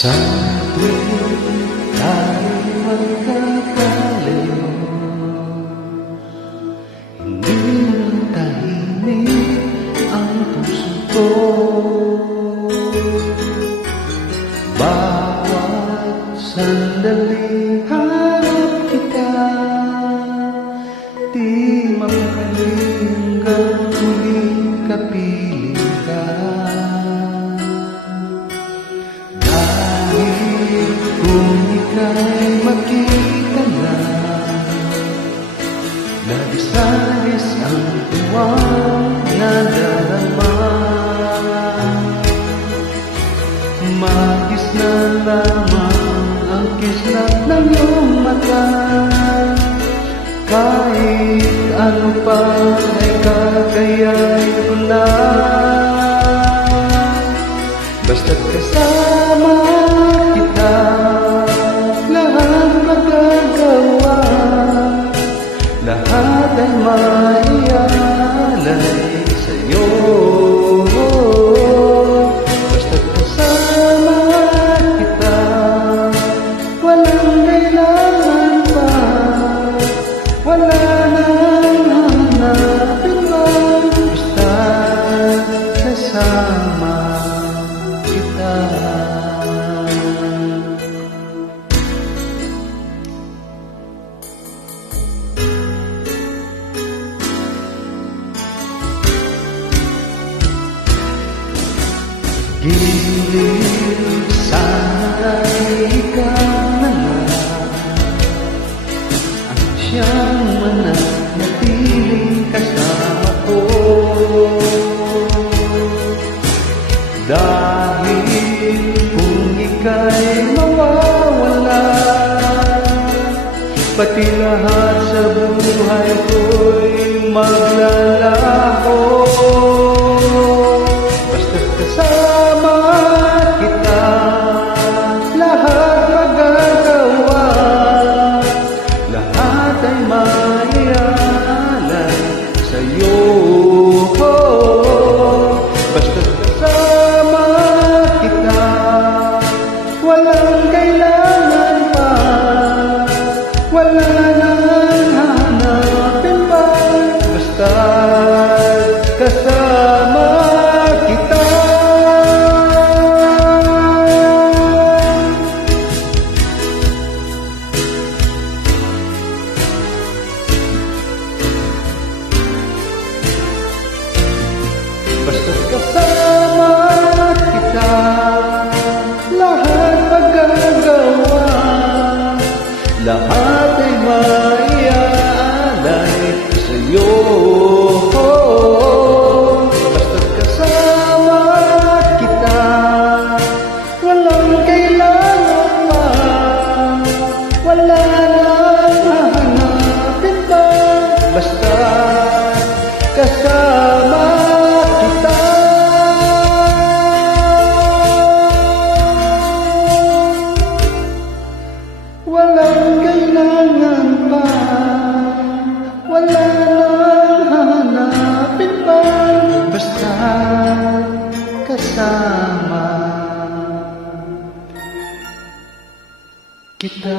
Sa tuwing tayo'y magkakalayo, hindi lang tahimik ang puso ko. Bawat sandaling harap kita, di mapakaling hanggang muling kapiling ka. Kung ika'y makita na, labis-labis ang tuwang nadarama. Magis na lamang ang kislap ng iyong mata. Kahit ano pa ay kakayain ko na, basta't kasama kita, lahat magagawa, lahat ay maialay sa'yo. Basta't kasama kita, walang kailangan pa, wala nang hanapin mo, basta't kasama kita. Gilid sana'y ikaw na lang ang siyang mananatiling kasama ko. Dahil kung ika'y mawawala, pati lahat sa buhay ko'y maglalaho. Basta't kasama kita, lahat magagawa, lahat ay maialay sa'yo. Basta't kasama kita, walang kailangan pa, wala nang hanapin pa, basta't kasama kita. Basta't kasama kita, lahat magagawa, lahat ay maialay sa'yo. Basta't kasama kita, walang kailangan pa, wala nang hahanapin pa, basta't kasama kita. Walang kailangan pa, wala nang hahanapin pa, basta kasama kita.